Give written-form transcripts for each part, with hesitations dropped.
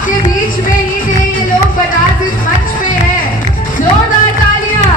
आपके बीच में ही थे ये लोग, बनारस इस मंच पे है, जोरदार तालियां।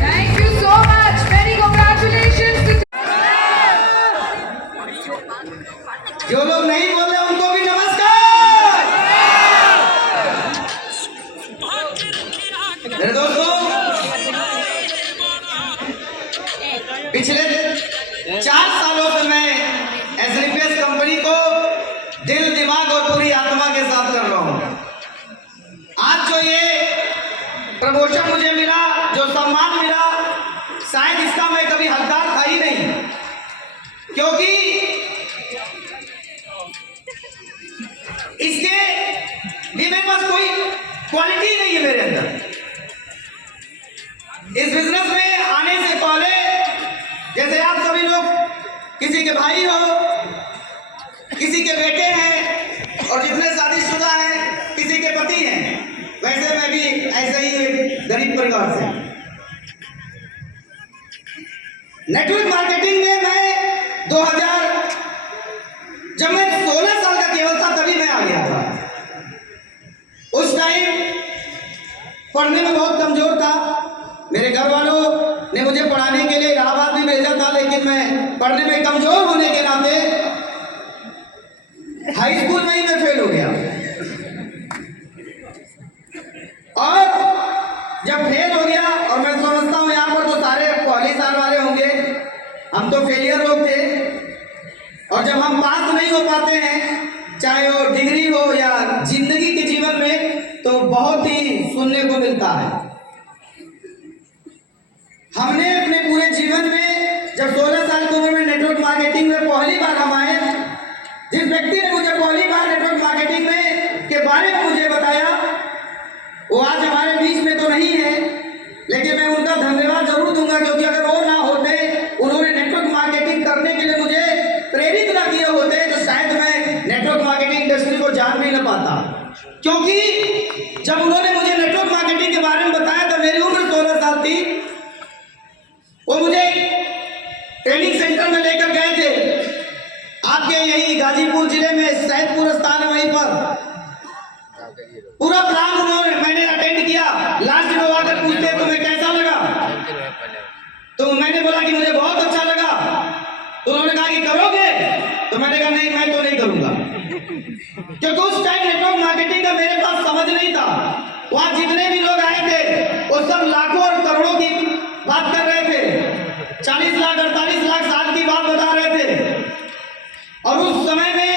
Thank you so much. Many congratulations to जो लोग नहीं बोल रहे उनको भी नमस्कार। मेरे दोस्तों, पिछले 4 सालों से मैं एसएनपीएस कंपनी को दिल, दिमाग और पूरी आत्मा के साथ कर रहा हूं। आज जो ये प्रमोशन मुझे मिला, जो सम्मान मिला, शायद इसका मैं कभी हकदार था ही नहीं, क्योंकि इसके लिए मेरे पास कोई क्वालिटी नहीं है मेरे अंदर। इस बिजनेस में आने से पहले, जैसे आप सभी लोग किसी के भाई हो, किसी के बेटे हैं, और जितने शादीशुदा हैं किसी के पति हैं, वैसे मैं भी ऐसे ही एक गरीब परिवार से। नेटवर्क मार्केटिंग में मैं 2000 जब मैं 16 साल का केवल था तभी मैं आ गया था। उस टाइम पढ़ने में बहुत कमजोर था। मेरे घर वालों ने मुझे पढ़ाने के लिए इलाहाबाद भी भेजा था, लेकिन मैं पढ़ने में कमजोर होने के नाते हाई स्कूल में ही मैं फेल हो गया। और जब फेल हो गया, और मैं समझता हूँ यहाँ पर तो सारे पहले साल वाले होंगे, हम तो फेलियर लोग थे, और जब हम पास नहीं हो पाते हैं, चाहे वो डिग्री हो या जिंदगी के जीवन में, तो बहुत ही सुनने को मिलता है। हमने अपने पूरे जीवन में जब 16 साल की उम्र में नेटवर्क मार्केटिंग में पहली बार हम आए, जिस व्यक्ति ने मुझे पहली बार नेटवर्क मार्केटिंग में के बारे में मुझे बताया, वो आज हमारे बीच में तो नहीं है, लेकिन मैं उनका धन्यवाद जरूर दूंगा, क्योंकि अगर वो ना होते, उन्होंने नेटवर्क मार्केटिंग करने के लिए मुझे प्रेरित ना किए होते, तो शायद मैं नेटवर्क मार्केटिंग इंडस्ट्री को जान भी ना पाता। क्योंकि जब उन्होंने मुझे नेटवर्क मार्केटिंग के बारे में बताया तो मेरी उम्र 16 साल थी। वो मुझे ट्रेनिंग सेंटर में लेकर गए थे, आपके यही गाजीपुर जिले में सैदपुर स्थान है, वहीं पर पूरा प्लान मैंने अटेंड किया। लास्ट में आकर पूछते तुम्हें कैसा लगा, तो मैंने बोला कि मुझे बहुत अच्छा लगा। तो उन्होंने कहा कि करोगे, तो मैंने कहा नहीं, मैं तो नहीं करूंगा, क्योंकि उस टाइम नेटवर्क मार्केटिंग का मेरे पास समझ नहीं था। वहां जितने भी लोग आए थे वो सब लाखों और करोड़ों की बात कर रहे थे, 40 लाख 48 लाख साल की बात बता रहे थे, और उस समय में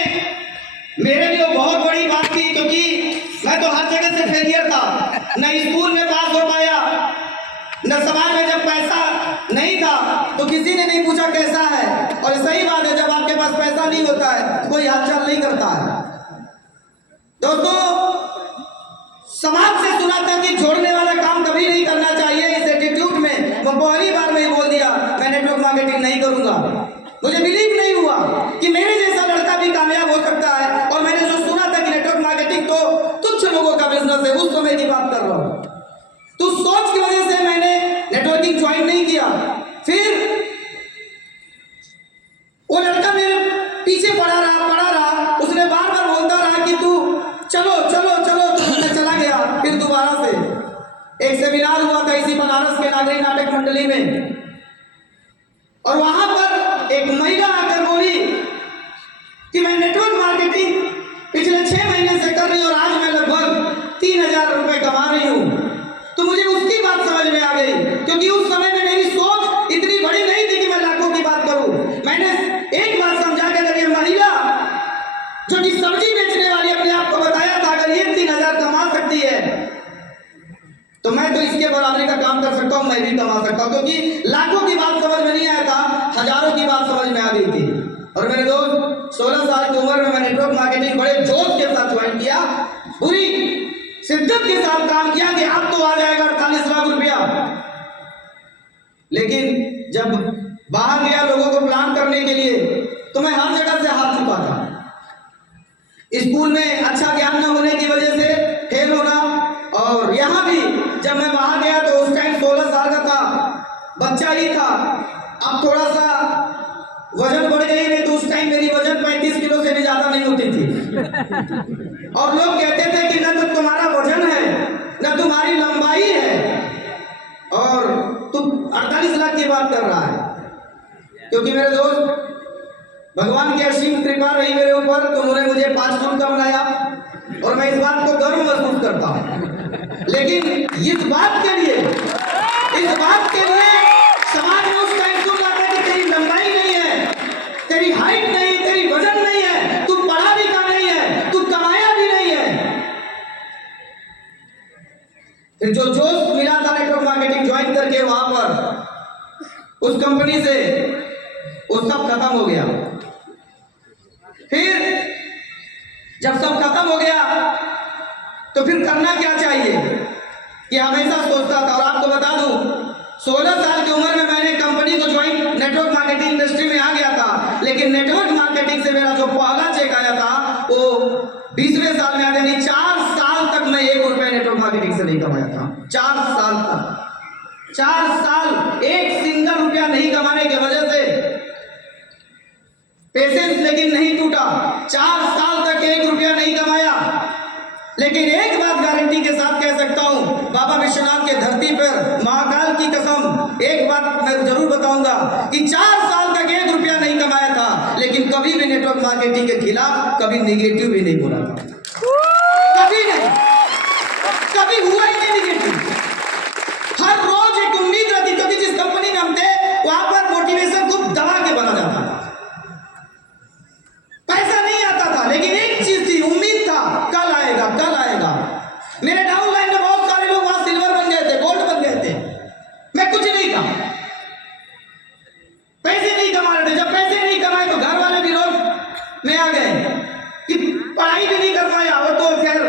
मेरे लिए बहुत बड़ी बात थी, क्योंकि मैं तो हर जगह से फेलियर था, न स्कूल में पास हो पाया, न समाज में जब पैसा नहीं था तो किसी ने नहीं पूछा कैसा है। और सही बात है, जब आपके पास पैसा नहीं होता है कोई हालचाल नहीं करता है। दोस्तों, समाज से सुना था कि छोड़ने वाला काम कभी नहीं करना चाहिए। इस एटीट्यूड में मैं पहली बार में ही बोल दिया मैं नेटवर्क मार्केटिंग नहीं करूंगा। मुझे बिलीव नहीं हुआ कि मेरे जैसा लड़का भी कामयाब हो सकता है। और मैंने जो सुना था कि नेटवर्क मार्केटिंग तो तुच्छ लोगों का बिजनेस है, उस समय की बात कर रहा हूँ। तो सोच की वजह से मैंने नेटवर्किंग ज्वाइन नहीं किया। फिर वो लड़का मेरे पीछे पड़ा रहा, उसने बार बार बोलता रहा कि तू चलो चलो चलो, तो मैं चला गया। फिर दोबारा से एक सेमिनार हुआ था इसी बनारस के नागरिक हमारी नाटक मंडली में, और वहां पर एक महिला आकर बोली कि मैं नेटवर्क मार्केटिंग पिछले 6 महीने से कर रही हूँ और आज मैं लगभग 3,000 रुपए कमा रही हूँ। तो मुझे उसकी बात समझ में आ गई, क्योंकि उस समय में मेरी सोच इतनी बड़ी नहीं थी कि मैं लाखों की बात करूं। मैंने एक बात समझा कि अगर ये महिला जो कि सब्जी बेचने वाली अपने आप को बताया था, अगर ये 3,000 कमा सकती है तो मैं तो इसके बराबरी का काम कर सकता हूं, मैं भी कमा सकता हूं। क्योंकि लाखों की बात समझ में नहीं आया था, हजारों की बात समझ में आ गई थी। और मेरे दोस्त 16 साल की उम्र में मैं नेटवर्क मार्केटिंग बड़े जोश के साथ ज्वाइन किया, पूरी शिद्दत के साथ काम किया कि अब तो आ जाएगा 48 लाख रुपया। लेकिन जब बाहर गया लोगों को प्लान करने के लिए, तो मैं हर जगह से हार चुका था। स्कूल में अच्छा ज्ञान न होने की वजह से फेल होना, और यहाँ भी जब मैं बाहर गया तो उस टाइम 16 साल का था, बच्चा ही था। अब थोड़ा सा वजन बढ़ गई, नहीं तो उस टाइम मेरी वजन 35 किलो से भी ज्यादा नहीं होती थी। और लोग कहते थे कि न तो तुम्हारा वजन है, न तुम्हारी लंबाई है, और तुम 48 लाख की बात कर रहा है। क्योंकि मेरे दोस्त, भगवान की असीम कृपा रही मेरे ऊपर, तो उन्होंने मुझे 5 फुट का बनाया, और मैं इस बात को गर्व महसूस करता हूँ। लेकिन इस बात के लिए समाज में उस टाइम सुन रहा था कि तेरी लंबाई नहीं है, तेरी हाइट नहीं, तेरी वजन नहीं है, तू पढ़ा लिखा नहीं है, तू कमाया भी नहीं है। फिर जो जोश मिला था नेटवर्क मार्केटिंग ज्वाइन करके वहां पर उस कंपनी से, वो सब खत्म हो गया। फिर जब सब खत्म हो गया तो फिर करना क्या चाहिए, कि हमेशा सोचता था। और आपको बता दूं, 16 साल की उम्र में मैंने कंपनी को ज्वाइन नेटवर्क मार्केटिंग इंडस्ट्री में आ गया था, लेकिन नेटवर्क मार्केटिंग से मेरा जो पहला चेक आया था वो 20वें साल में आया। यानी 4 साल तक मैं 1 रुपया नेटवर्क मार्केटिंग से नहीं कमाया था। 4 साल तक, 4 साल एक सिंगल रुपया नहीं कमाने की वजह से पेशेंस लेकिन नहीं टूटा। 4 साल तक 1 रुपया नहीं कमाया। लेकिन एक बात गारंटी के साथ कह सकता हूं, बाबा विश्वनाथ के धरती पर महाकाल की कसम, एक बात मैं जरूर बताऊंगा कि 4 साल तक 1 रुपया नहीं कमाया था, लेकिन कभी भी नेटवर्क मार्केटिंग के खिलाफ कभी निगेटिव भी नहीं बोला था। कभी नहीं, कभी हुआ ही नहीं निगेटिव। हर रोज एक उम्मीद रहती, क्योंकि जिस कंपनी में हम थे वहां पर मोटिवेशन खूब दबा के बना जाता था। पैसा नहीं आता था, लेकिन एक चीज थी, उम्मीद था, कल आएगा कल आएगा। मेरे डाउनलाइन में बहुत सारे लोग वहां सिल्वर बन गए थे, गोल्ड बन गए थे, मैं कुछ नहीं था, पैसे नहीं कमा रहे थे। जब पैसे नहीं कमाए तो घर वाले विरोध में आ गए कि पढ़ाई भी नहीं कर पाया। वो तो खैर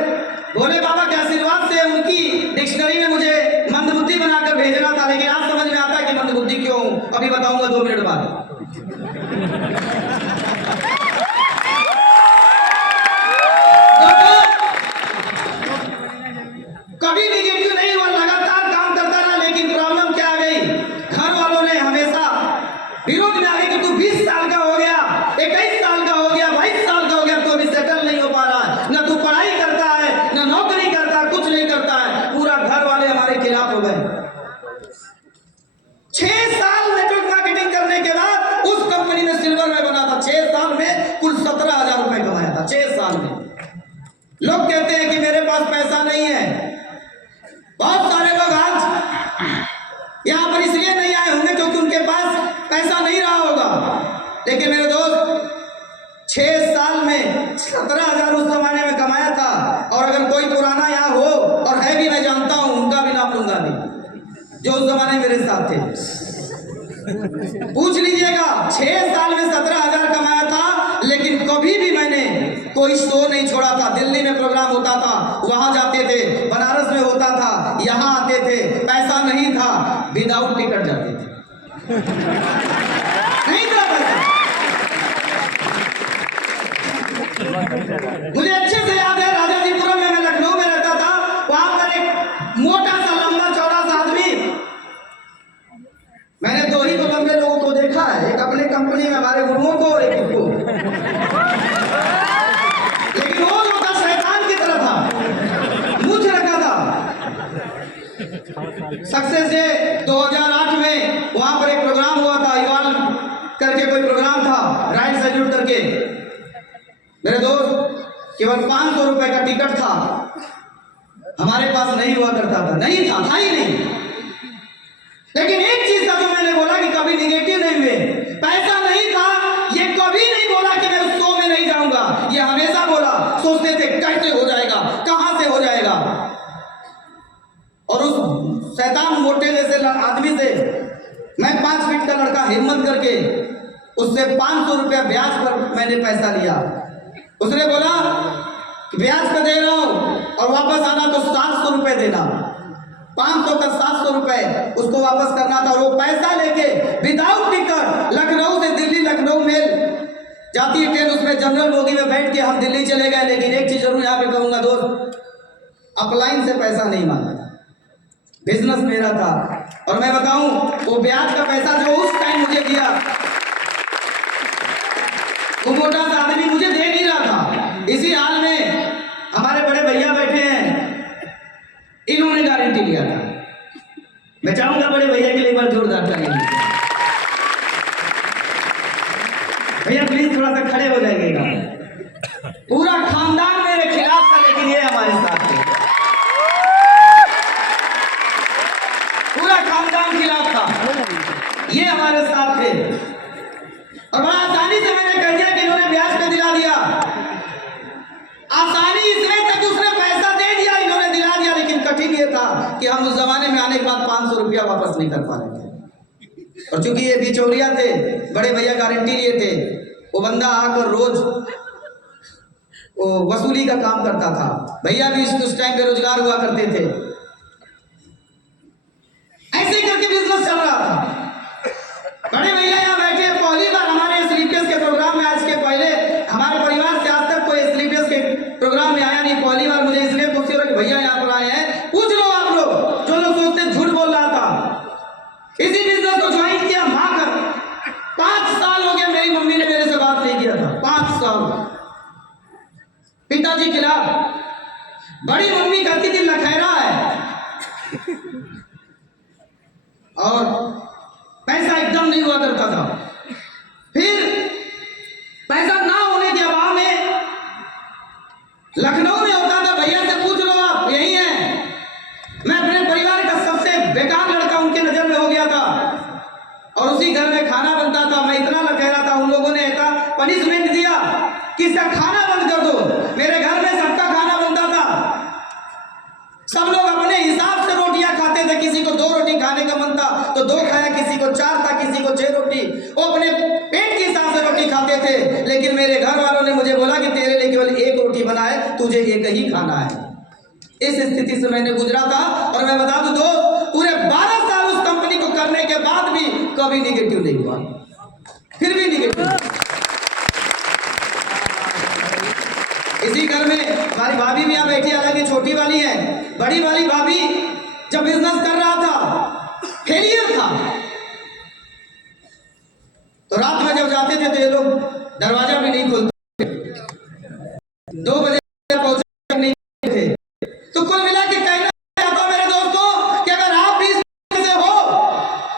भोले बाबा के आशीर्वाद से उनकी डिक्शनरी में मुझे मंदबुद्धि बनाकर भेजना था, लेकिन आज समझ में आता है कि मंदबुद्धि क्यों हूं, अभी बताऊंगा 2 मिनट बाद। कभी निगेटिव नहीं हुआ, लगातार काम करता रहा। लेकिन प्रॉब्लम क्या आ गई, घर वालों ने हमेशा विरोध में आ गए कि तू 20 साल का हो गया, 21 साल का हो गया, 22 साल का हो गया, तो अभी सेटल नहीं हो पा रहा, न तू पढ़ाई करता है, न नौकरी करता है, कुछ नहीं करता है। पूरा घर वाले हमारे खिलाफ हो गए। 6 साल नेटवर्क मार्केटिंग करने के बाद उस कंपनी में सिल्वर में बना था। 6 साल में कुल 17,000 रुपए कमाया था, 6 साल में। लोग कहते हैं कि मेरे पास पैसा नहीं है। बहुत सारे लोग आज यहां पर इसलिए नहीं आए होंगे क्योंकि उनके पास पैसा नहीं रहा होगा। लेकिन मेरे दोस्त, 6 साल में 17,000 उस जमाने में कमाया था। और अगर कोई पुराना यहाँ हो, और है भी, मैं जानता हूं, उनका भी नाम लूंगा भी, जो उस जमाने मेरे साथ थे, पूछ लीजिएगा। 6 साल में 17,000 कमाया था, लेकिन कभी भी मैंने कोई शो नहीं छोड़ा था। दिल्ली में प्रोग्राम होता था, वहां जाते थे, बनारस में होता था, यहां आते थे, पैसा नहीं था, विदाउट टिकट जाते थे, नहीं था पैसा। मुझे अच्छे से याद है, राजाजीपुरम में, मैं लखनऊ में रहता था, वहां पर एक मोटा सा लंबा चौड़ा सा आदमी, मैंने 2 ही तो लंबे लोगों को देखा है, एक अपने कंपनी में हमारे गुरुओं को और एक को। लेकिन वो जो था शैतान की तरह था, मुझ रखा था। सक्सेस डे 2000 वहां पर एक प्रोग्राम हुआ था, इवाल करके कोई प्रोग्राम था, राइट सैल्यूट करके। मेरे दोस्त, केवल 500 रुपए का टिकट था, हमारे पास नहीं हुआ करता था, नहीं था ही नहीं। लेकिन एक चीज का तो मैंने बोला कि कभी निगेटिव नहीं हुए। पैसा नहीं था, ये कभी नहीं बोला कि मैं उस शो में नहीं जाऊंगा। ये हमेशा बोला, सोचते थे कैसे हो जाएगा, कहां से हो जाएगा। और उस शैतान मोटे जैसे आदमी से मैं 5 फीट का लड़का हिम्मत करके उससे 500 रुपया ब्याज पर मैंने पैसा लिया। उसने बोला कि ब्याज पे दे रहा हूं और वापस आना तो 700 रुपए देना। 500 का 700 रुपए उसको वापस करना था। और वो पैसा लेके विदाउट टिकट लखनऊ से दिल्ली, लखनऊ मेल जाती है ट्रेन, उसमें जनरल बोगी में बैठ के हम दिल्ली चले गए। लेकिन एक चीज जरूर यहाँ पे कहूंगा दोस्त, अपलाइन से पैसा नहीं मांगा था, बिजनेस मेरा था। और मैं बताऊं, वो ब्याज का पैसा जो उस टाइम मुझे दिया, वो मोटा सा आदमी मुझे दे नहीं रहा था। इसी हाल में हमारे बड़े भैया बैठे हैं, इन्होंने गारंटी लिया था। मैं चाहूंगा बड़े भैया के लिए एक बार जोरदार ताली। भैया प्लीज थोड़ा सा खड़े हो जाइएगा। पूरा खानदान मेरे खिलाफ था, लेकिन ये हमारे साथ थे। पूरा खानदान खिलाफ था, ये हमारे साथ थे। और बड़ा आसानी से मैंने कह दिया कि इन्होंने ब्याज पे दिला दिया। आसानी इसमें तक उसने पैसा दे दिया, इन्होंने दिला दिया। लेकिन कठिन ये था कि हम उस जमाने में आने के बाद 500 रुपया वापस नहीं कर पा रहे थे। और चूंकि ये बिचौलिया थे, बड़े भैया गारंटी लिए थे, वो बंदा आकर रोज वो वसूली का काम करता था। भैया भी उस टाइम बेरोजगार हुआ करते थे। ऐसे करके बिजनेस चल रहा था। बड़े भैया यहाँ बैठे, पहली बार हमारे स्लीपर्स के प्रोग्राम में, आज के पहले हमारे परिवार से आज तक कोई स्लीपर्स के प्रोग्राम में आया नहीं। पहली बार मुझे इसलिए खुशी हो रहा कि भैया यहाँ पर आए हैं। पूछ लो आप लोग, जो लोग सोचते झूठ बोल रहा था। इसी बिजनेस को ज्वाइन किया मां कर 5 साल हो गए, मेरी मम्मी ने मेरे से बात नहीं किया था। 5 साल पिताजी खिलाफ, बड़ी मम्मी कहती थी लखैरा है, और पैसा एकदम नहीं हुआ करता था। फिर पैसा ना होने के अभाव में लखनऊ में होता था। भैया से पूछ लो, आप यही हैं। मैं अपने परिवार का सबसे बेकार लड़का उनके नजर में हो गया था, और उसी घर में खाना बनता था। मैं इतना लखैरा था, उन लोगों ने ऐसा पनिशमेंट दिया कि इसका खाना बंद कर दो। मेरे घर में सबका खाना बनता था, सब लोग अपने हिसाब से रोटियां खाते थे। किसी को 2 रोटी खाने का मन था तो 2 खाया, किसी को 4 था, किसी को 6 रोटी। वो अपने पेट के हिसाब से रोटी खाते थे। लेकिन मेरे घर वालों ने मुझे बोला कि तेरे लिए केवल 1 रोटी बना है, तुझे 1 ही खाना है। इस स्थिति से मैंने गुजरा था। और मैं बता दूं दोस्त, पूरे 12 साल उस कंपनी को करने के बाद भी कभी निगेटिव नहीं हुआ, फिर भी निगेटिव। इसी घर में हमारी भाभी भी यहाँ बैठी, हालांकि छोटी वाली है। बड़ी वाली भाभी जब बिजनेस कर रहा था, फेलियर था, तो रात में जब जाते थे तो ये लोग दरवाजा भी नहीं खोलते, 2 बजे पहुंचे नहीं थे। तो कुल मिला के कहना चाहता हूं मेरे दोस्तों कि अगर आप भी से हो,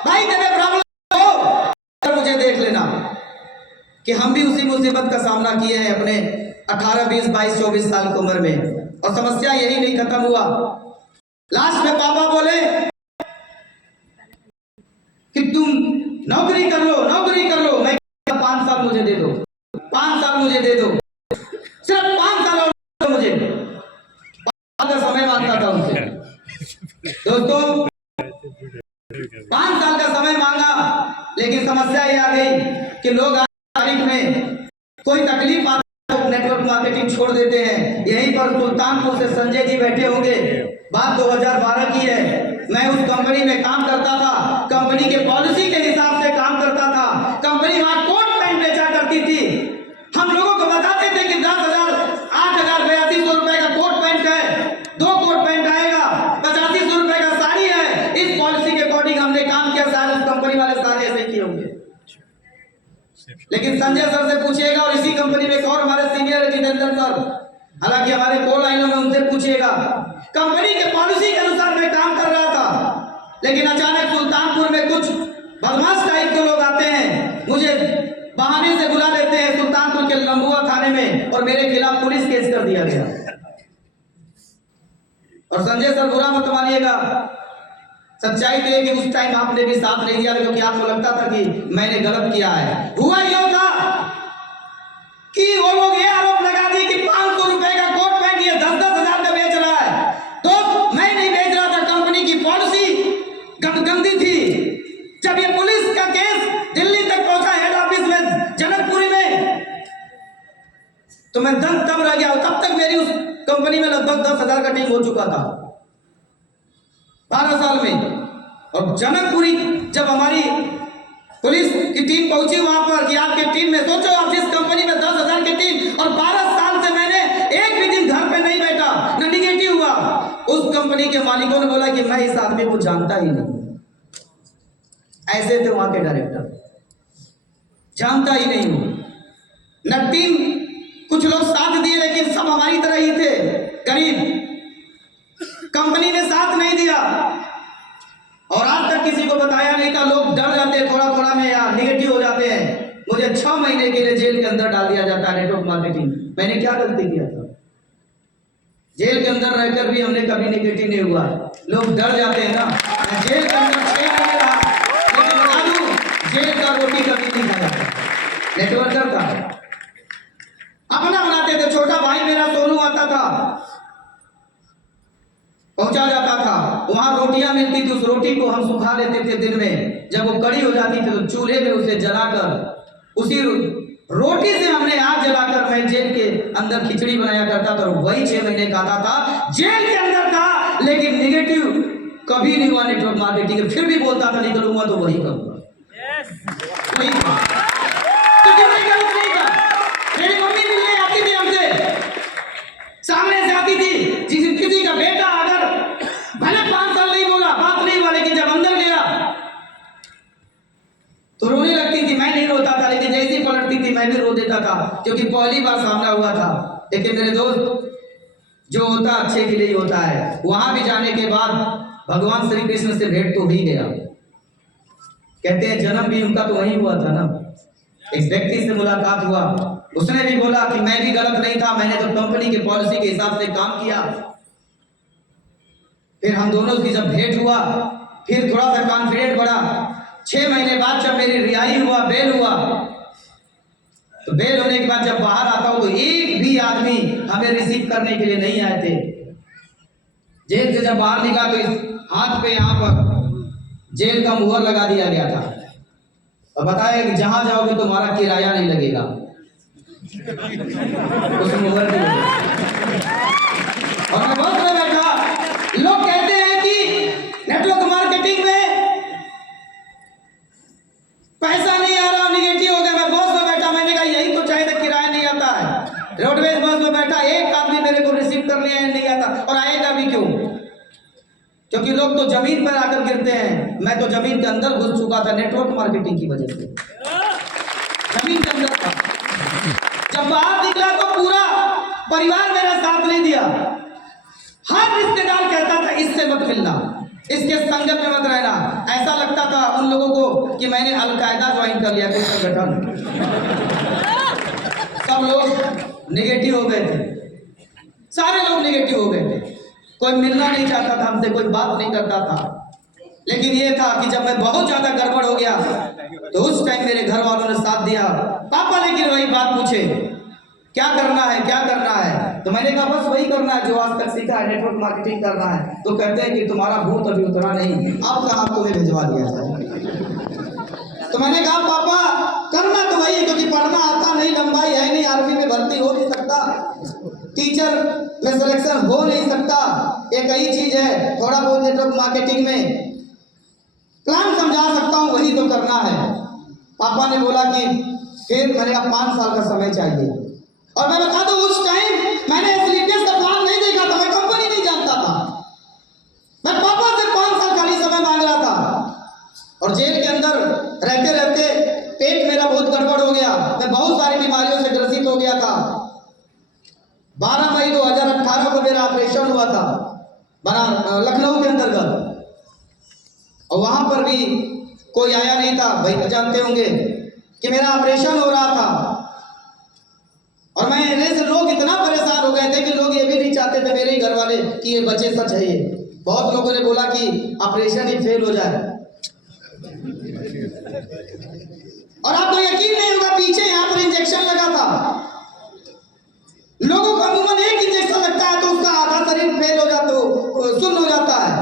भाई तुम्हें प्रॉब्लम हो, तो मुझे देख लेना कि हम भी उसी मुसीबत का सामना किए हैं अपने 18, 20, 22, 24 साल की उम्र में। और समस्या यही नहीं खत्म हुआ। लास्ट में पापा बोले कि तुम नौकरी कर लो, नौकरी कर लो। मैं 5 साल मुझे दे दो, 5 साल मुझे दे दो, सिर्फ 5 साल और मुझे। 5 का समय मांगता था उनसे दोस्तों, 5 साल का समय मांगा। लेकिन समस्या ये आ गई कि लोग आज तारीख में कोई तकलीफ आती है, नेटवर्क मार्केटिंग छोड़ देते हैं। यहीं पर सुल्तानपुर से संजय जी बैठे होंगे। बात 2012 की है। मैं उस कंपनी में काम करता था, कंपनी के पॉलिसी के हिसाब से काम करता था। कंपनी वहां कोट पैंट बेचा करती थी। हम लोगों को बताते थे कि 10,000, 8,000, 8200 रुपए का कोट पैंट है, 2 कोट पैंट आएगा, 8500 रुपए का साड़ी है। इस पॉलिसी के अकॉर्डिंग हमने काम किया। सारे कंपनी वाले सारे ऐसे किए होंगे। लेकिन संजय सर से पूछिएगा, और इसी कंपनी में एक और हमारे सीनियर है जितेंद्र सर, हालांकि हमारे कॉल लाइनों में उनसे पूछिएगा। कंपनी के पॉलिसी के अनुसार मैं काम कर रहा था, लेकिन अचानक सुल्तानपुर में कुछ के लंबुआ थाने में और मेरे खिलाफ पुलिस केस कर दिया गया। और संजय सर बुरा मत मानिएगा, सच्चाई तो है कि उस टाइम आपने भी साथ नहीं दिया क्योंकि आपको लगता था कि मैंने गलत किया है। हुआ यूं था कि वो लोग ये आरोप लगा दिए कि 500 रुपए का कोट पैंट ये 10-10 हजार का बेच रहा है। तो मैं नहीं बेच रहा था, कंपनी की पॉलिसी गंदी थी। जब ये पुलिस का केस दिल्ली तक पहुंचा हेड ऑफिस में जनकपुरी में, तो मैं दंग तब रह गया। तब तक मेरी उस कंपनी में लगभग 10,000 का टीम हो चुका था 12 साल में। और जनकपुरी जब हमारी पुलिस की टीम पहुंची वहां पर कि आपकी टीम में, सोचो आप जिस कंपनी में 10,000 की टीम और 12 साल से मैंने एक भी दिन घर पे नहीं बैठा, न निगेटिव हुआ। उस कंपनी के मालिकों ने बोला कि मैं इस आदमी को जानता ही नहीं। ऐसे थे वहां के डायरेक्टर, जानता ही नहीं हूं न टीम। कुछ लोग साथ दिए लेकिन सब हमारी तरह ही थे, गरीब। कंपनी ने साथ नहीं दिया और आज तक किसी को बताया नहीं था। लोग डर जाते हैं थोड़ा थोड़ा में या निगेटिव हो जाते हैं। मुझे 6 महीने के लिए जेल के अंदर डाल दिया जाता है नेटवर्क मार्केटिंग। मैंने क्या गलती किया था? जेल के अंदर रहकर भी हमने कभी निगेटिव नहीं हुआ। लोग डर जाते हैं ना। मैं जेल के अंदर 6 महीने रहा, लेकिन बता दूं जेल का रोटी कभी नहीं खाया। नेटवर्कर था, अपना बनाते थे। छोटा भाई मेरा सोनू आता था, पहुंचा जाता था, वहां रोटियां मिलती थी। उस रोटी को हम सुखा लेते थे दिन में। जब वो कड़ी हो जाती थी तो चूल्हे में उसे जलाकर उसी रोटी से हमने आग जलाकर मैं जेल के अंदर खिचड़ी बनाया करता था। वही 6 महीने खाता था, जेल के अंदर था, लेकिन निगेटिव कभी नहीं हुआ नेटवर्क मार्केटिंग। फिर भी बोलता था निकलूंगा तो वही करूंगा, वही क्योंकि मैं गलत नहीं था। मेरी मम्मी मिलने आती थी हमसे, सामने से आती थी। किसी का बेटा अगर भले 5 साल नहीं बोला, बात नहीं हुआ, लेकिन जब अंदर गया तो रोने लगती थी। मैं नहीं रोता था, लेकिन जैसी पलटती थी मैं भी रो देता था, क्योंकि पहली बार सामना हुआ था। लेकिन मेरे दोस्त, जो होता अच्छे के लिए ही होता है। वहां भी जाने के बाद भगवान श्री कृष्ण से भेंट तो ही गया। कहते हैं जन्म भी उनका तो वहीं हुआ था ना। एक व्यक्ति से मुलाकात हुआ, उसने भी बोला कि मैं भी गलत नहीं था, मैंने तो कंपनी की पॉलिसी के हिसाब से काम किया। फिर हम दोनों की जब भेंट हुआ, फिर थोड़ा सा कॉन्फिडेंट बढ़ा। 6 महीने बाद जब मेरी रिहाई हुआ, बेल हुआ, तो बेल होने के बाद जब बाहर आता हूं तो एक भी आदमी हमें रिसीव करने के लिए नहीं आए थे। जेल से जब बाहर निकला तो इस हाथ पे यहाँ पर जेल का मुहर लगा दिया गया था और बताया कि जहां जाओगे तुम्हारा किराया नहीं लगेगा। उस मुहर की और मैं बस में बैठा। लोग कहते हैं कि नेटवर्क मार्केटिंग में पैसा नहीं आ रहा, निगेटिव हो गया। मैं बस में बैठा, मैंने कहा यही तो चाहिए था, किराया नहीं आता है। रोडवेज बस में बैठा, एक आदमी मेरे को रिसीव करने नहीं आता, और आएगा भी क्यों? क्योंकि लोग तो जमीन पर आकर गिरते हैं। मैं तो जमीन के अंदर घुस चुका था नेटवर्क मार्केटिंग की वजह से, जमीन के अंदर था। जब बाहर निकला तो पूरा परिवार मेरा साथ नहीं दिया। हर रिश्तेदार कहता था इससे मत मिलना, इसके संगत में मत रहना। ऐसा लगता था उन लोगों को कि मैंने अलकायदा ज्वाइन कर लिया, कोई संगठन। सब लोग नेगेटिव हो गए थे, सारे लोग नेगेटिव हो गए थे। कोई मिलना नहीं चाहता था हमसे, कोई बात नहीं करता था। लेकिन ये था कि जब मैं बहुत ज्यादा गड़बड़ हो गया तो उस टाइम मेरे घर वालों ने साथ दिया। पापा लेकिन वही बात पूछे, क्या करना है, क्या करना है? तो मैंने कहा बस वही करना है जो आज तक सीखा है, नेटवर्क मार्केटिंग करना है। तो कहते हैं कि तुम्हारा भूत अभी उतरा नहीं, अब कहाँ तुम्हें भिजवा दिया जाए। तो मैंने कहा पापा करना तो वही है, क्योंकि पढ़ना आता नहीं, लंबाई है नहीं, आर्मी में भर्ती हो नहीं सकता, टीचर में सिलेक्शन हो नहीं सकता। एक ही चीज है, थोड़ा बहुत नेटवर्क मार्केटिंग में प्लान समझा सकता हूँ, वही तो करना है। पापा ने बोला कि फिर मैंने कहा 5 साल का समय चाहिए। और मैं बता दूं उस टाइम मैंने एसलीपीएस का प्लान नहीं देखा था, मैं कंपनी नहीं जानता था। मैं पापा से 5 साल खाली समय मांग रहा था। और जेल के अंदर रहते रहते पेट मेरा बहुत गड़बड़ हो गया, मैं बहुत सारी बीमारियों से ग्रसित हो गया था। 12 मई 2018 को मेरा ऑपरेशन हुआ था लखनऊ के अंतर्गत, और वहां पर भी कोई आया नहीं था। भाई जानते होंगे कि मेरा ऑपरेशन हो रहा था। और मेरे से लोग इतना परेशान हो गए थे कि लोग ये भी नहीं चाहते थे, मेरे ही घर वाले, कि ये बच्चे सच है। ये बहुत लोगों ने बोला कि ऑपरेशन ही फेल हो जाए। और आपको यकीन नहीं होगा, पीछे यहाँ पर इंजेक्शन लगा था। लोगों को अमूमन एक इंजेक्शन लगता है तो उसका आधा शरीर फेल हो जाता, सुन्न हो जाता है।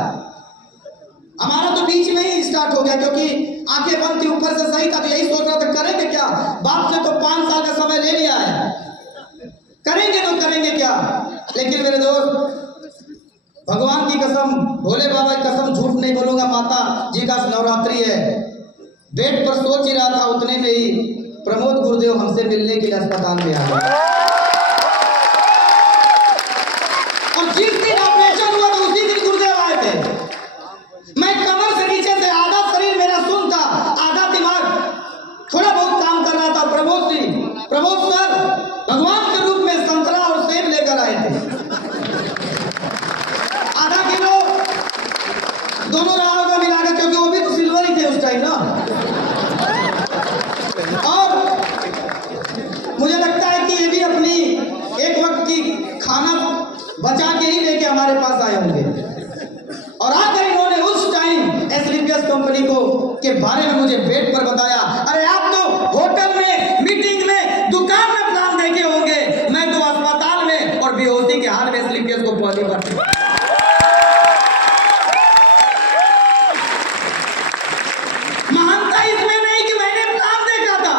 हमारा तो बीच में ही स्टार्ट हो गया, क्योंकि आंखें बंद थी, ऊपर से सही था, तो यही सोच रहा था करेंगे क्या। बाप से तो 5 साल का समय ले लिया है, करेंगे तो करेंगे क्या। लेकिन मेरे दोस्त, भगवान की कसम, भोले बाबा की कसम, झूठ नहीं बोलूंगा, माता जी का नवरात्रि है। बेड पर सोच ही रहा था, उतने में ही प्रमोद गुरुदेव हमसे मिलने के लिए अस्पताल में आ गए। और जिस दिन ऑपरेशन हुआ था उसी दिन गुरुदेव आए थे। मैं कमर से नीचे से आधा शरीर मेरा सुन्न था, आधा दिमाग थोड़ा बहुत काम कर रहा था। प्रमोद सर भगवान के रूप में संतरा और सेब लेकर आए थे। आधा किलो दोनों रहा होगा मिलाकर, क्योंकि वो भी तो सिल्वर ही थे उस टाइम ना। और मुझे लगता है कि ये भी अपनी एक वक्त की खाना बचा के ही लेके हमारे पास आए होंगे। और आकर इन्होंने उस टाइम एसलीपीएस कंपनी को के बारे में मुझे बेड पर बताया। अरे आप तो होटल में, मीटिंग में, दुकान में प्लान देखे होंगे, मैं तो अस्पताल में और बेहोशी के हाल में एसलीपीएस को पहली बार। महानता इसमें नहीं कि मैंने प्लान देखा था,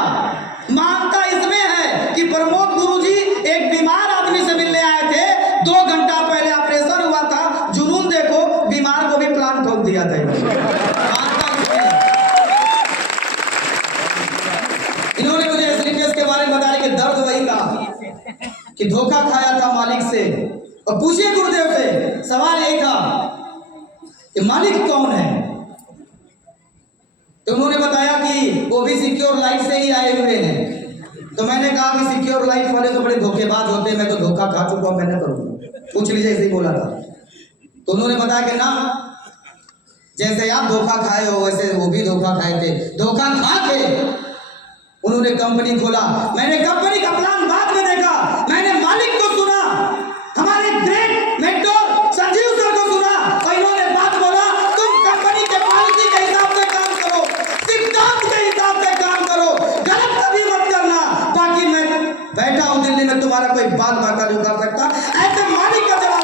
महानता इसमें है कि प्रमोद गुरुजी एक बीमार आदमी से मिलने आए थे। 2 घंटा पहले ऑपरेशन हुआ था, जुनून देखो, बीमार को भी प्लान ठोक दिया था। इन्होंने मुझे एसलीपीएस के बारे में बताने के दर्द वही कहा कि धोखा खाया था मालिक से। और पूछिए गुरुदेव से, सवाल यही था कि मालिक कौन है। तो उन्होंने बताया कि वो भी सिक्योर लाइफ से ही आए हुए हैं। तो मैंने कहा कि सिक्योर लाइफ वाले तो बड़े धोखेबाज होते हैं, मैं तो धोखा खा चुका हूं, मैंने करूंगा, पूछ लीजिए, ऐसे ही बोला था। तो उन्होंने बताया कि ना, जैसे आप धोखा खाए हो वैसे वो भी धोखा खाए थे। धोखा खा के उन्होंने कंपनी खोला। मैंने कंपनी का प्लान बाद में देखा, मैंने मालिक को सुना, हमारे ग्रेट मेंटोर संजीव सर को सुना, और इन्होंने बात बोला, तुम कंपनी के पॉलिसी के हिसाब से काम करो, सिद्धांत के हिसाब से काम करो, गलत कभी मत करना। बाकी मैं बैठा हूं दिल्ली में, तुम्हारा कोई बात बाका नहीं कर सकता। ऐसे मालिक का जवाब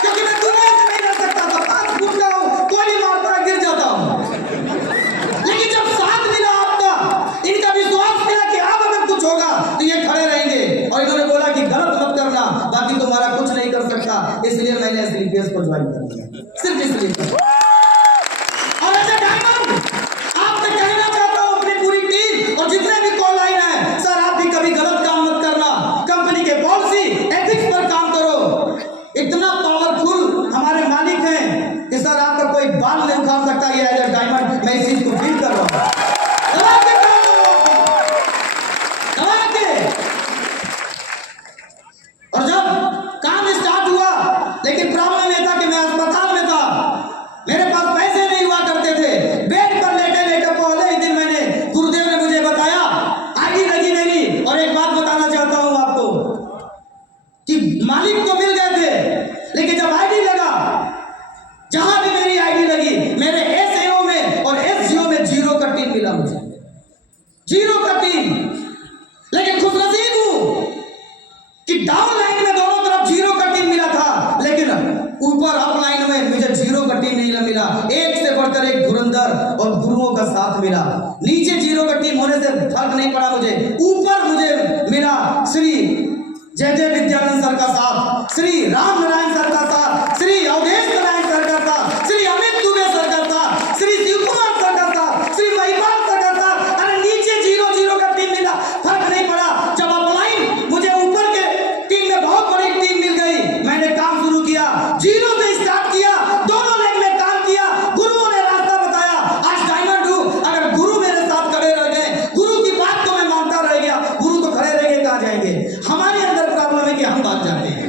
क्योंकि मैं दुनिया से नहीं रह सकता था, 5 फुट का हूं, गोली मारता गिर जाता हूं। लेकिन जब साथ मिला आपका, इनका विश्वास मिला कि आप अगर कुछ होगा तो ये खड़े रहेंगे, और इन्होंने बोला कि गलत मत करना, बाकी तुम्हारा कुछ नहीं कर सकता। इसलिए मैंने एसलीपीएस को ज्वाइन कर लिया, सिर्फ इसलिए। और ऐसे डायमंड आपसे कहना चाहता हूं, अपनी पूरी टीम और जितने भी कॉल लाइन है, सर आप भी कभी गलत काम मत करना, कंपनी के पॉलिसी एथिक्स पर काम करो। इतना पावरफुल हमारे मालिक हैं कि सर आपका कोई बाल नहीं उखाड़ सकता। ये एज ए डायमंड मैं इस चीज को फील कर रहा हूं। और जब काम स्टार्ट हुआ, लेकिन प्रॉब्लम यह था कि मैं अस्पताल में था, मेरे पास पैसे नहीं हुआ करते थे। बेड पर लेटे लेटे पहले ही दिन मैंने, गुरुदेव ने मुझे बताया, आईडी लगी मेरी। और एक बात बताना चाहता हूं आपको कि मालिक तो मिल गए थे, लेकिन जब आईडी लगा, जहां भी मेरी आईडी लगी, मेरे एसएओ में और एसजीओ में 0 का टीम मिला मुझे, 0 का टीम। लेकिन खुशनसीब हूं कि डाउन लाइन में दोनों तरफ 0 का टीम मिला था, लेकिन ऊपर अप लाइन में मुझे 0 का टीम नहीं मिला। एक से बढ़कर एक धुरंधर और गुरुओं का साथ मिला। नीचे 0 का टीम होने से फर्क नहीं पड़ा मुझे, ऊपर मुझे मिला श्री जयदेव विद्यानंद सर का साथ, श्री राम नारायण सर का साथ, श्री अवधेश नारायण सर का साथ, श्री अमित दुबे सर का साथ, श्री शिव कुमार सर का साथ, श्री महिपाल सर का साथ। अरे नीचे 0 का टीम मिला, फर्क नहीं पड़ा। जब अपलाइन मुझे ऊपर के टीम में बहुत बड़ी टीम मिल गई, मैंने काम शुरू किया, 0 से स्टार्ट किया, दोनों लेग में काम किया, गुरुओं ने रास्ता बताया, आज डायमंड हूं। अगर गुरु मेरे साथ खड़े रह गए, गुरु की बात को मैं मानता रह गया, गुरु तो खड़े रह गए, कहां जाएंगे। हमारे अंदर प्रॉब्लम है कि हम भाग जाते हैं।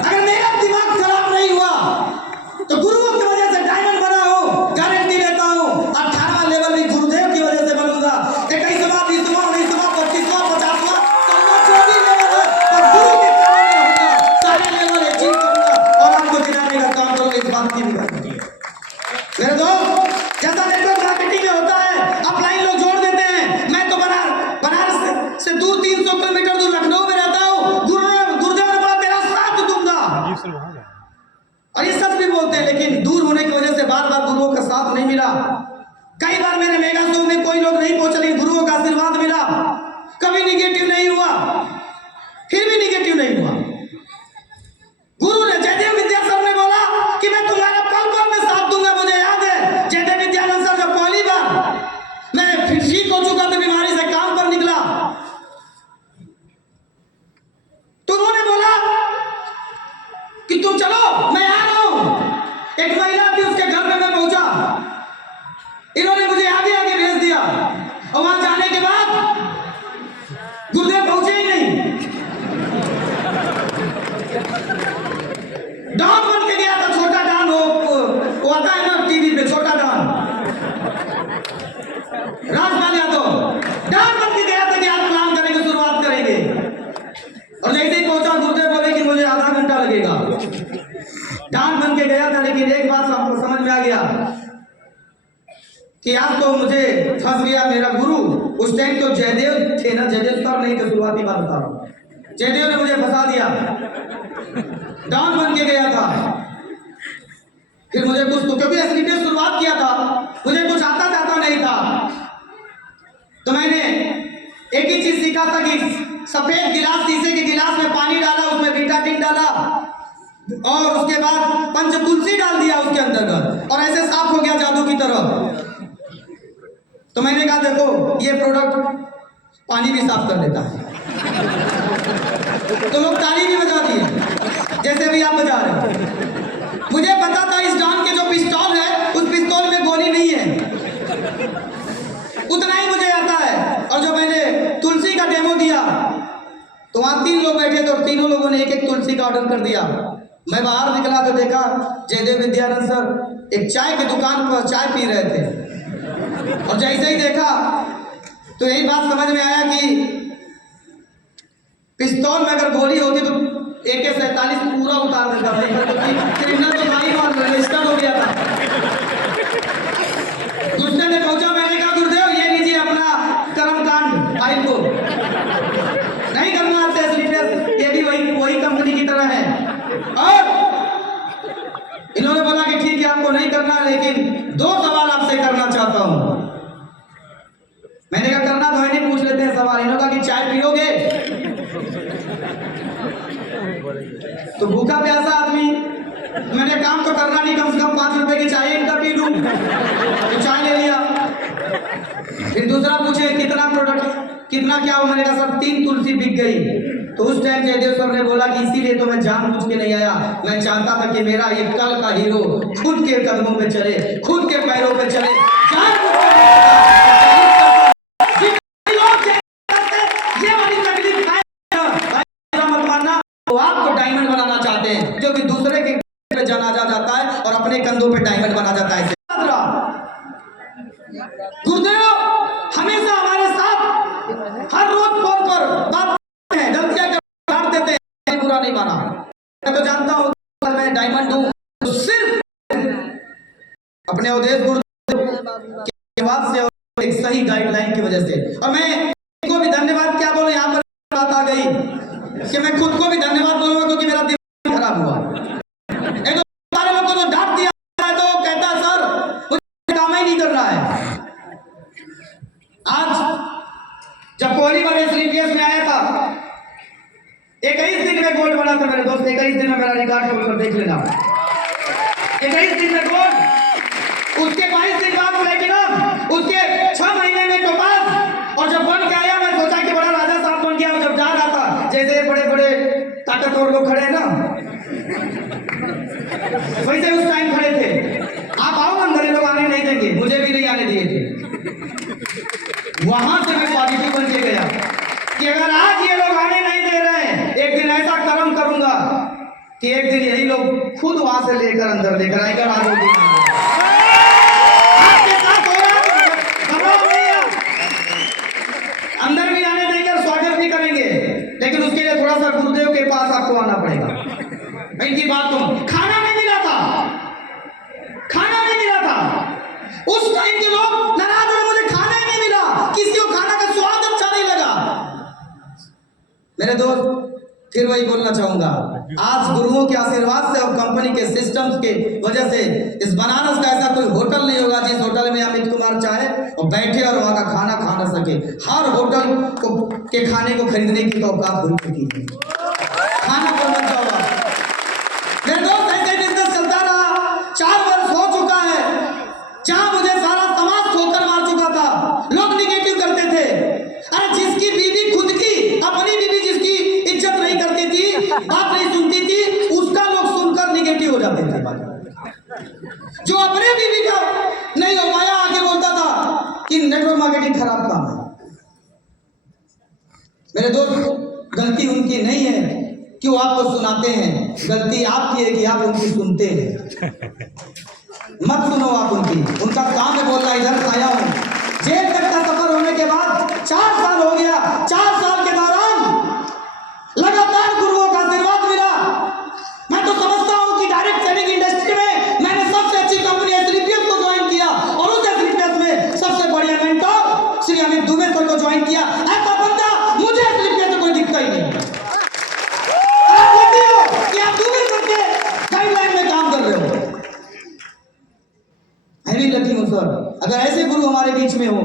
अगर मेरा दिमाग खराब नहीं मिला। कई बार मेरे मेगा शो में कोई लोग नहीं पहुंचे, लेकिन गुरुओं का आशीर्वाद मिला। कभी निगेटिव नहीं हुआ, फिर भी निगेटिव नहीं हुआ। गुरु ने, जयदेव विद्या सर ने बोला कि मैं तुम्हारा पल पल में साथ दूंगा। मुझे याद है जयदेव विद्यानंद सर जब पहली बार मैं फिर ठीक हो चुका था बीमारी से, काम पर निकला, तो उन्होंने बोला कि तुम चलो, मैं आ रहा हूं। एक महिला थी, उसके घर में मैं पहुंचा, इन्होंने मुझे आगे आगे भेज दिया, और वहां जाने के बाद गुरुदेव पहुंचे ही नहीं। डॉन बन के गया था, छोटा डॉन, वो आता है ना टीवी पे, छोटा डॉन, राजपाल यादव, डॉन बन के गया था कि आज प्लान करेंगे, शुरुआत करेंगे। और जैसे ही पहुंचा, गुरुदेव बोले कि मुझे आधा घंटा लगेगा। डॉन बन के गया था, लेकिन एक बात आपको समझ में आ गया कि आज तो मुझे फंस गया मेरा गुरु। उस टाइम तो जयदेव थे ना, जयदेव सर नहीं थे, शुरुआती बात बता रहा हूं। जयदेव ने मुझे फंसा दिया, डॉन बन के गया था। फिर मुझे कुछ तो, क्योंकि असली में शुरुआत किया था, मुझे कुछ आता जाता नहीं था, तो मैंने एक ही चीज सीखा था कि सफेद गिलास, शीशे के गिलास में पानी डाला, उसमें बीटाडीन डाला, और उसके बाद पंच तुलसी डाल दिया उसके अंदर, और ऐसे साफ हो गया जादू की तरह। तो मैंने कहा देखो ये प्रोडक्ट पानी भी साफ कर देता है। तो लोग ताली भी बजा दिए, जैसे भी आप बजा रहे हैं। मुझे पता था इस डॉन के जो पिस्तौल है, उस पिस्तौल में गोली नहीं है, उतना ही मुझे आता है। और जब मैंने तुलसी का डेमो दिया, तो वहां 3 लोग बैठे थे, और तीनों लोगों ने एक एक तुलसी का ऑर्डर कर दिया। मैं बाहर निकला तो देखा जयदेव विद्यानंद सर एक चाय की दुकान पर चाय पी रहे थे, और जैसे ही देखा तो यही बात समझ में आया कि पिस्तौल में अगर गोली होती तो AK-47 पूरा उतार देता भाई, तो क्रिमिनल तो भाई और रजिस्टर्ड हो गया था। गुस्से में पहुंचा, मैंने कहा गुरुदेव ये लीजिए अपना कर्मकांड फाइल को, नहीं करना आपसे स्लीपलेस, ये भी वही कंपनी की तरह है। और इन्होंने बोला कि ठीक है आपको नहीं करना, लेकिन 2 सवाल आपसे करना चाहता हूं। मैंने कहा करना तो है नहीं, पूछ लेते हैं सवाल। इन्होंने कहा कि चाय पियोगे? तो भूखा प्यासा आदमी, मैंने काम तो करना नहीं, कम से कम 5 रुपए की चाय इनका पी लूं, तो चाय ले लिया। फिर दूसरा पूछे कितना प्रोडक्ट, कितना क्या हो? मैंने कहा सर 3 तुलसी बिक गई। तो उस टाइम जयदेव सर ने बोला कि इसीलिए तो मैं जानबूझ के नहीं आया, मैं चाहता था कि मेरा ये कल का हीरो खुद के कदमों पे चले, खुद के पैरों पे चले, जानबूझ के ये वाली तकलीफ मत मानना। वो आपको डायमंड बनाना चाहते हैं, जो कि दूसरे के पे जनाजा जाता है और अपने कंधों पे डायमंड बना जाता है। गुरुदेव हमेशा हमारे साथ हर रोज फोन पर बात करते हैं, गलतियां काट देते हैं, बुरा नहीं माना। मैं तो जानता हूँ मैं डायमंड हूँ तो सिर्फ अपने अवधेश गुरुदेव के बाद से और एक सही गाइडलाइन की वजह से। और मैं इनको भी धन्यवाद क्या बोलूं, यहाँ पर बात आ गई कि मैं खुद को भी धन्यवाद बोलूंगा, क्योंकि मेरा दिमाग खराब हुआ। एक तो सारे लोगों को डांट दिया है, तो कहता सर मुझे काम ही नहीं कर रहा है। आज जब पहली बार SLPS में आया था, 21 दिन में गोल्ड बना था मेरे दोस्त। 21 दिन में मेरा रिकॉर्ड खोलकर देख लेना, 21 दिन में गोल्ड, उसके 22 दिन बाद प्लैटिनम, उसके 6 महीने में टोपाज। और जब बन के आया, मैं सोचा कि बड़ा राजा साहब बन गया। जब जा रहा था, जैसे बड़े बड़े ताकतवर लोग खड़े हैं ना, वैसे उस टाइम खड़े थे। आप आओ अंदर, ये लोग आने नहीं देंगे, मुझे भी नहीं आने दिए थे। वहां से मैं पॉजिटिव बन के गया कि अगर आज ये लोग आने नहीं दे रहे हैं, एक दिन ऐसा कर्म करूंगा कि एक दिन यही लोग खुद वहां से लेकर अंदर लेकर आएगा। आज आपके साथ हो रहा है, अंदर भी आने देंगे और स्वागत भी करेंगे, लेकिन उसके लिए थोड़ा सा गुरुदेव के पास आपको आना पड़ेगा। इनकी बात सुन, खाना नहीं मिला था, खाना नहीं मिला था। उस टाइम के लोग नाराज हुए, मुझे खाना ही नहीं मिला, किसी को खाना का स्वाद अच्छा नहीं लगा। मेरे दोस्त फिर वही बोलना चाहूंगा, आज गुरुओं के आशीर्वाद से और कंपनी के सिस्टम्स के वजह से इस बनारस का ऐसा कोई होटल नहीं होगा जिस हर होटल को के खाने को खरीदने की तो औकात हो चुकी है। खाना पर मत जाओ आप। मेरे दोस्त ऐसे बिजनेस चलता रहा, 4 वर्ष हो चुका है जहां मुझे सारा समाज ठोकर मार चुका था। लोग निगेटिव करते थे। अरे जिसकी बीवी खुद की अपनी बीवी जिसकी इज्जत नहीं करती थी, बात नहीं सुनती थी, उसका लोग सुनकर निगेटिव हो जाते थे। जो अपने बीवी का नहीं हो पाया आगे बोलता था कि नेटवर्क मार्केटिंग खराब काम है। मेरे दोस्त गलती उनकी नहीं है कि वो आपको सुनाते हैं, गलती आपकी है कि आप उनकी सुनते हैं। मत सुनो आप उनकी, उनका काम है बोलना। इधर आया हूं, जेल तक का सफर होने के बाद 4 साल हो गया। 4 साल के दौरान लगातार गुरुओं का आशीर्वाद मिला। मैं तो समझता हूं कि डायरेक्ट सेलिंग इंडस्ट्री में मैंने सबसे अच्छी कंपनी एसलीपीएस को ज्वाइन किया और उस एसलीपीएस में सबसे बढ़िया मेंटर श्री अमित दुबे सर को ज्वाइन किया। ऐसा बंदा मुझे एसलीपीएस से कोई दिक्कत ही नहीं। आप कहते हो कि आप दुबे सर के गाइडलाइन में काम कर रहे हो। मैं भी लकी हूं सर। अगर ऐसे गुरु हमारे बीच में हो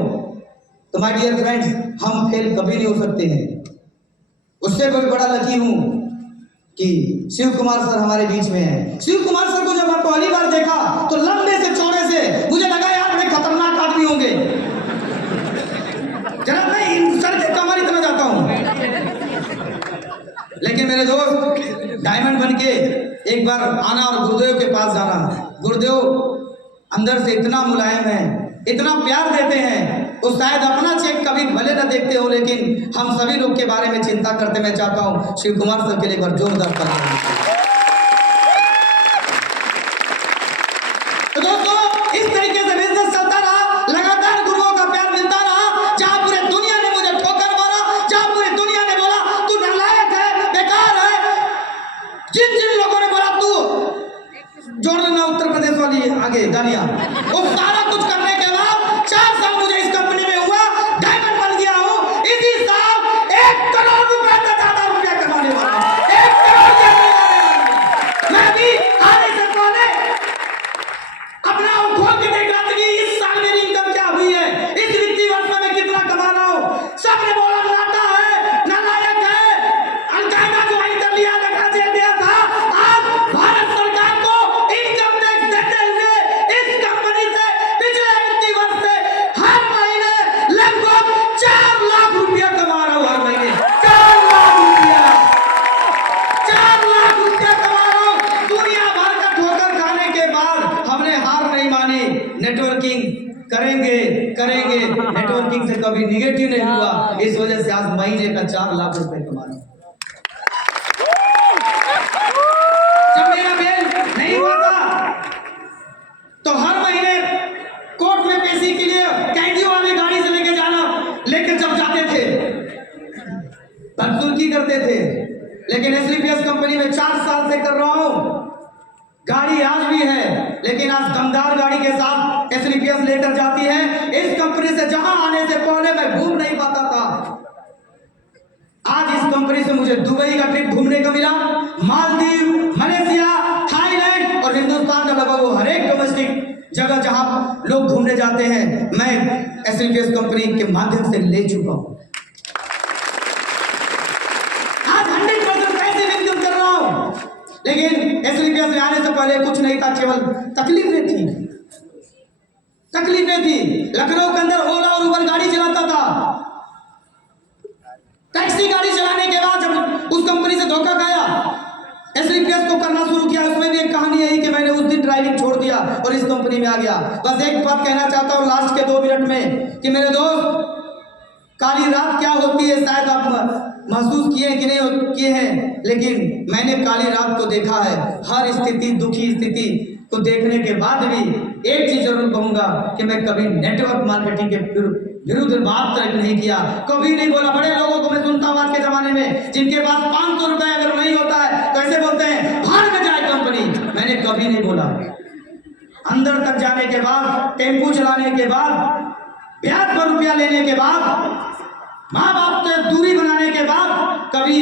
तो माय डियर फ्रेंड्स, हम फेल कभी नहीं हो सकते हैं। उससे भी बड़ा लकी हूं कि शिव कुमार सर हमारे बीच में हैं। शिव कुमार सर को जब मैं पहली बार देखा तो लंबे से चौड़े से मुझे लगा यार बड़े खतरनाक आदमी होंगे। जरा मैं सर के कमर इतना जाता हूं, लेकिन मेरे दोस्त डायमंड बन के एक बार आना और गुरुदेव के पास जाना। गुरुदेव अंदर से इतना मुलायम है, इतना प्यार देते हैं। वो शायद अपना चेक कभी भले न देखते हो, लेकिन हम सभी लोग के बारे में चिंता करते। मैं चाहता हूं शिव कुमार सर के लिए एक बार जोरदार ताली। तो दोस्तों, इस तरीके से बिजनेस चलता रहा, लगातार गुरुओं का प्यार मिलता रहा। जहां पूरी दुनिया ने मुझे ठोकर मारा, जहां पूरी दुनिया ने बोला तू नालायक है, बेकार है, जिन जिन लोगों ने बोला तू जोड़ लेना उत्तर प्रदेश वाली आगे गालियां, वो सारा कुछ करने के बाद 4 साल मुझे इस कंपनी में हुआ, डायमंड बन गया हूं। इसी साल 1 करोड़ रुपए से ज्यादा रुपया कमाने वाला हूं। 1 करोड़ से मैं भी आने से पहले अपना खोल के देख रहा था कि इस साल मेरी इनकम क्या हुई है, इस वित्तीय वर्ष में मैं कितना कमा रहा हूं। सबने बोला नाटा है, नालायक है, अलकायदा ज्वाइन कर लिया, लगा जेल दिया था। आज भारत सरकार को इनकम टैक्स देते हुए इस कंपनी से पिछले वित्तीय वर्ष से हर महीने लगभग 4 लाख रुपया कमा रहा हूं। हर महीने 4 लाख रुपया, 4 लाख रुपया कमा रहा हूं। दुनिया भर का ठोकर खाने के बाद हमने हार नहीं मानी। नेटवर्किंग करेंगे करेंगे, नेटवर्किंग से कभी निगेटिव नहीं हुआ। इस वजह से आज महीने का 4 लाख रुपए कमा रहा हूं। जब मेरा बेल नहीं हुआ था तो हर महीने कोर्ट में पेशी के लिए कैदियों वाली गाड़ी से लेके जाना, लेकर जब जाते थे बदसलूकी करते थे। लेकिन एसलीपीएस कंपनी में 4 साल से कर रहा हूं। गाड़ी आज भी है, लेकिन आज दमदार गाड़ी के साथ एसलीपीएस लेकर जाती है। इस कंपनी से जहां आने से पहले मैं घूम नहीं पाता था, आज इस कंपनी से मुझे दुबई का ट्रिप घूमने को मिला, मालदीव, मलेशिया, थाईलैंड और हिंदुस्तान का लगभग हर एक डोमेस्टिक जगह जहां लोग घूमने जाते हैं मैं एसलीपीएस कंपनी के माध्यम से ले चुका हूं। आज 100% पैसे इनकम कर रहा हूं, लेकिन एसलीपीएस में आने से पहले कुछ नहीं था, केवल तकलीफें थी। लखनऊ के अंदर ओला और उबर गाड़ी चलाता था। टैक्सी गाड़ी चलाने के बाद जब उस कंपनी से धोखा खाया, एसलीपीएस को करना शुरू किया। उसमें भी एक कहानी यही कि मैंने उस दिन ड्राइविंग छोड़ दिया और इस कंपनी में आ गया। बस एक बात कहना चाहता हूं लास्ट के 2 मिनट में कि मेरे दोस्त, काली रात क्या होती है शायद आप महसूस किए कि नहीं किए हैं, लेकिन मैंने काली रात को देखा है। हर स्थिति, दुखी स्थिति को देखने के बाद भी एक चीज जरूर कहूंगा कि मैं कभी नेटवर्क मार्केटिंग के विरुद्ध बात नहीं किया, कभी नहीं बोला। बड़े लोगों को मैं सुनता हूं आज के जमाने में, जिनके पास 500 रुपए अगर नहीं होता है तो ऐसे बोलते हैं भाड़ में जाए कंपनी। मैंने कभी नहीं बोला। अंदर तक जाने के बाद, टेम्पू चलाने के बाद, ब्याज पर रुपया लेने के बाद, माँ बाप से दूरी बनाने के बाद कभी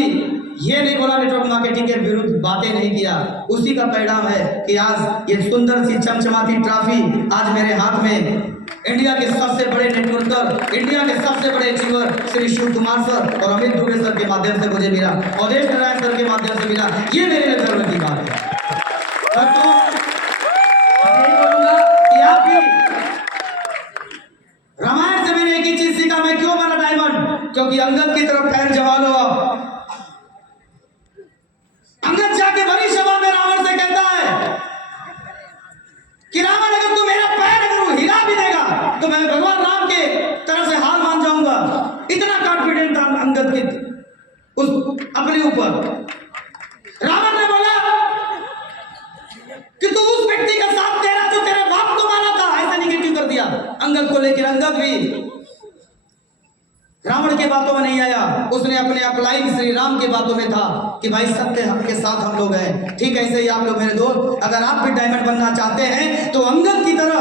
ये नहीं बोला, नेटवर्क मार्केटिंग के विरुद्ध बातें नहीं किया। उसी का परिणाम है कि आज ये सुंदर सी चमचमाती ट्रॉफी आज मेरे हाथ में इंडिया के सबसे बड़े नेटवर्कर, इंडिया के सबसे बड़े अचीवर श्री शिव कुमार सर और अमित दुबे सर के माध्यम से मुझे मिला, अवधेश नारायण सर के माध्यम से मिला। ये मेरे लिए गर्व की बात है। दोस्तों, मैं यही बोलूंगा कि आप भी, रामायण से मैंने एक ही चीज सीखा, मैं क्यों बना डायमंड, क्योंकि अंगद की तरफ पैर जमा लो। अंगद जाके बड़ी सभा में रावण से कहता है कि रावण, अगर तू मेरा पैर अगर वो हिला भी देगा तो मैं भगवान राम के तरफ से हार मान जाऊंगा। इतना कॉन्फिडेंट था अंगद की उस अपने ऊपर। रावण ने बोला कि तू उस व्यक्ति का साथ दे रहा जो तेरे बाप को मारा था, ऐसा निगेटिव कर दिया अंगद को। लेकिन अंगद भी रावण के बातों में नहीं आया, उसने अपने अपलाइन श्री राम के बातों में था कि भाई सत्य के साथ हम लोग हैं। ठीक ऐसे ही आप लोग मेरे दोस्त, अगर आप भी डायमंड बनना चाहते हैं तो अंगद की तरह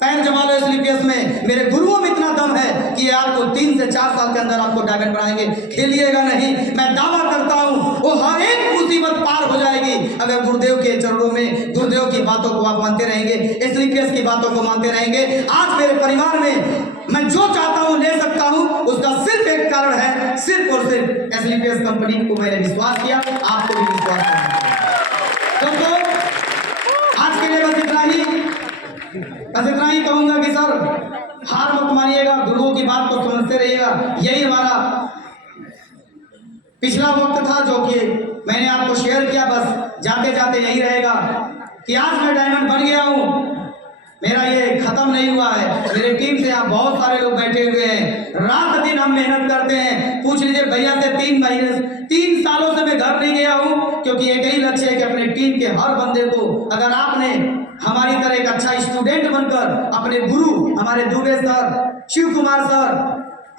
पैर जमा लो एसलीपीएस में। मेरे गुरुओं में इतना दम है कि आपको 3 से 4 साल के अंदर आपको डायमंड बनाएंगे। खेलिएगा नहीं, मैं दावा करता हूं वो हर एक मुसीबत पार हो जाएगी अगर गुरुदेव के चरणों में, गुरुदेव की बातों को आप मानते रहेंगे, एसलीपीएस की बातों को मानते रहेंगे। आज मेरे परिवार में मैं जो चाहता हूं ले सकता हूं, उसका सिर्फ एक कारण है, सिर्फ और सिर्फ एसलीपीएस कंपनी को मैंने विश्वास किया, आपको भी विश्वास करना। दोस्तों, आज के लिए बस इतना ही कहूंगा कि सर हार मत मानिएगा, गुरुओं की बात को समझते रहिएगा। यही हमारा पिछला वक्त था जो कि मैंने आपको शेयर किया। बस जाते जाते यही रहेगा कि आज मैं डायमंड बन गया हूं, मेरा ये खत्म नहीं हुआ है। मेरे टीम से आप बहुत सारे लोग बैठे हुए हैं, रात दिन हम मेहनत करते हैं। पूछ लीजिए भैया से 3 सालों से मैं घर नहीं गया हूं, क्योंकि एक ही लक्ष्य है कि अपने टीम के हर बंदे को, अगर आपने हमारी तरह एक अच्छा स्टूडेंट बनकर अपने गुरु हमारे दुबे सर, शिव कुमार सर,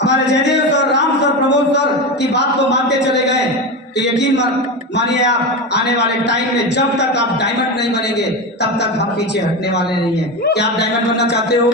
हमारे Jaidev sir, Ram sir, Pramod sir की बात को मानते चले गए तो यकीन मानिए आप आने वाले टाइम में जब तक आप डायमंड नहीं बनेंगे तब तक हम पीछे हटने वाले नहीं हैं। क्या आप डायमंड बनना चाहते हो?